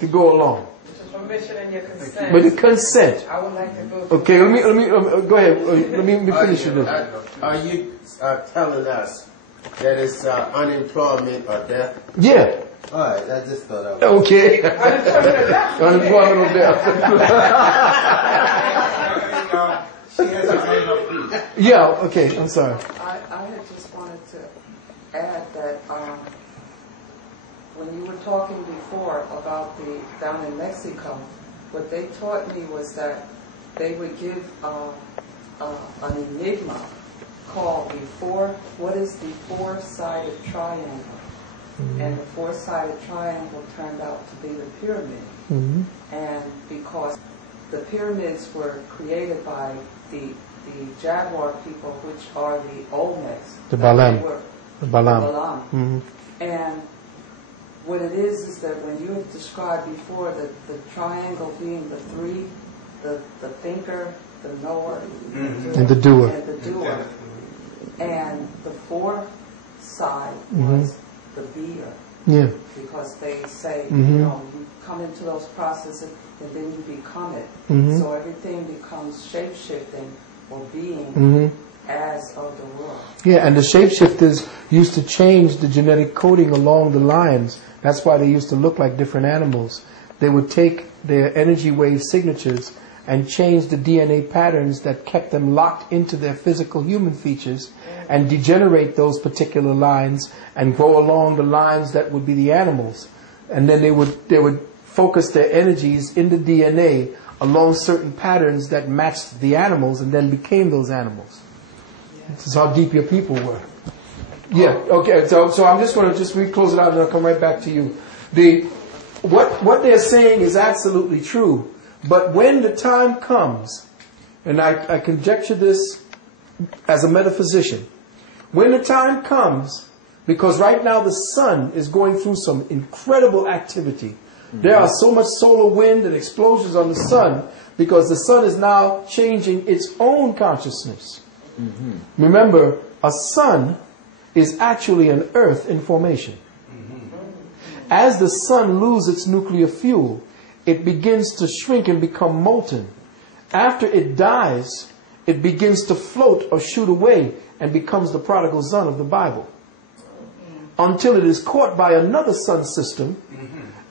to go along. Permission and your consent. But the consent. I would like to go. Okay, let me go ahead. Let me finish with this. Are you telling us that it's unemployment or death? Yeah. All right, I just thought I was. Okay. Unemployment or death. Yeah. Okay. I'm sorry. I had just wanted to add that when you were talking before about down in Mexico, what they taught me was that they would give an enigma called what is the four-sided triangle? Mm-hmm. And the four-sided triangle turned out to be the pyramid. Mm-hmm. And because the pyramids were created by the Jaguar people, which are the Olmecs. The Balam. The Balam. Mm-hmm. And what it is that when you have described before the triangle being the three, the thinker, the knower, and the doer. And the fourth side was the beer. Yeah. Because they say, you come into those processes and then you become it. So everything becomes shape-shifting or being as of the world. Yeah, and the shapeshifters used to change the genetic coding along the lines. That's why they used to look like different animals. They would take their energy wave signatures and change the DNA patterns that kept them locked into their physical human features and degenerate those particular lines and go along the lines that would be the animals. And then they would focus their energies in the DNA along certain patterns that matched the animals and then became those animals. This is how deep your people were. Yeah, okay, so I'm just going to close it out and I'll come right back to you. What they're saying is absolutely true, but when the time comes, and I conjecture this as a metaphysician, when the time comes, because right now the sun is going through some incredible activity. There are so much solar wind and explosions on the sun because the sun is now changing its own consciousness. Remember, a sun is actually an earth in formation. As the sun loses its nuclear fuel, it begins to shrink and become molten. After it dies, it begins to float or shoot away and becomes the prodigal son of the Bible. Until it is caught by another sun system,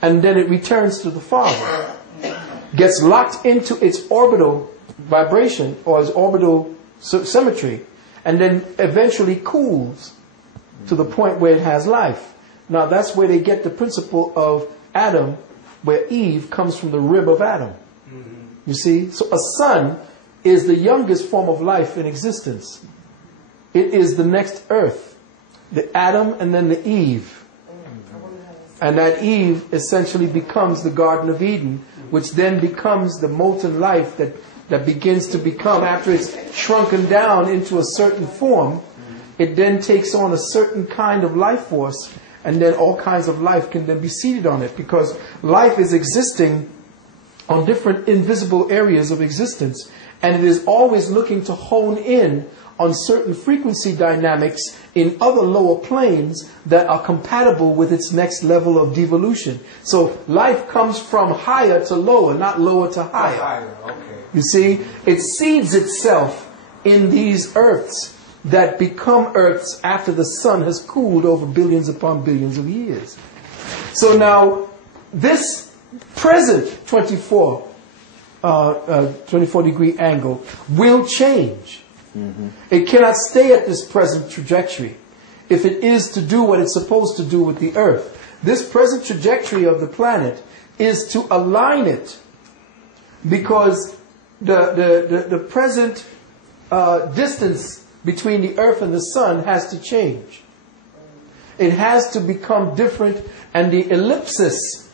and then it returns to the Father. Gets locked into its orbital vibration or its orbital symmetry, and then eventually cools to the point where it has life. Now that's where they get the principle of Adam, where Eve comes from the rib of Adam. You see? So a sun is the youngest form of life in existence. It is the next earth. The Adam and then the Eve. And that Eve essentially becomes the Garden of Eden, which then becomes the molten life that begins to become, after it's shrunken down into a certain form, it then takes on a certain kind of life force, and then all kinds of life can then be seated on it, because life is existing on different invisible areas of existence, and it is always looking to hone in on certain frequency dynamics in other lower planes that are compatible with its next level of devolution. So life comes from higher to lower, not lower to higher. Okay. You see, it seeds itself in these earths that become earths after the sun has cooled over billions upon billions of years. So now, this present 24 degree angle will change. It cannot stay at this present trajectory if it is to do what it's supposed to do with the earth. This present trajectory of the planet is to align it, because the present distance between the earth and the sun has to change. It has to become different, and the ellipsis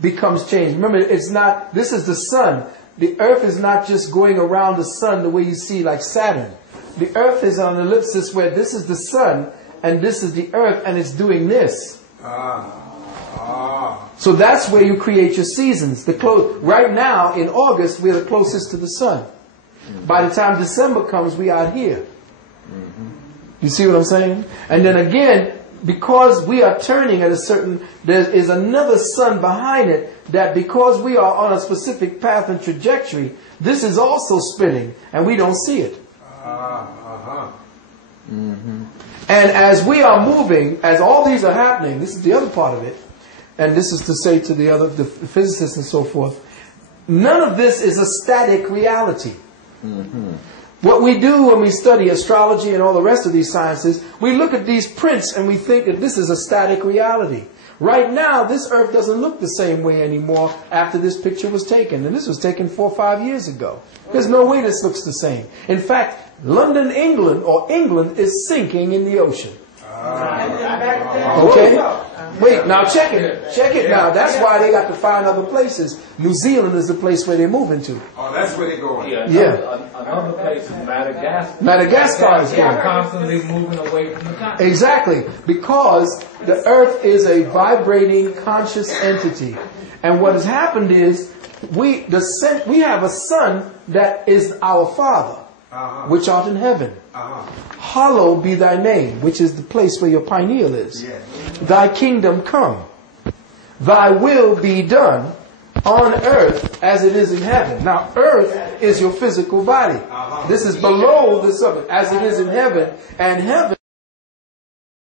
becomes changed. Remember, this is the sun. The earth is not just going around the sun the way you see like Saturn. The earth is on an ellipsis where this is the sun and this is the earth, and it's doing this. So that's where you create your seasons. Right now in August, we're the closest to the sun. By the time December comes, we are here. You see what I'm saying? And then again, because we are turning at a certain, there is another sun behind it, that because we are on a specific path and trajectory, this is also spinning and we don't see it. And as we are moving, as all these are happening, this is the other part of it, and this is to say to the physicists and so forth, none of this is a static reality. What we do when we study astrology and all the rest of these sciences, we look at these prints and we think that this is a static reality. Right now, this earth doesn't look the same way anymore after this picture was taken. And this was taken 4 or 5 years ago. There's no way this looks the same. In fact, London, England, or England is sinking in the ocean. Okay? Wait, now check it. Check it now. That's why they got to find other places. New Zealand is the place where they're moving to. Oh, that's where they're going. Another place is Madagascar. Madagascar is They're going. constantly moving away from the continent. Exactly. Because the earth is a vibrating conscious entity. And what has happened is we have a son that is our Father, which art in heaven. Hallowed be thy name, which is the place where your pineal is. Thy kingdom come. Thy will be done on earth as it is in heaven. Now, earth is your physical body. This is below the subject, as it is in heaven. And heaven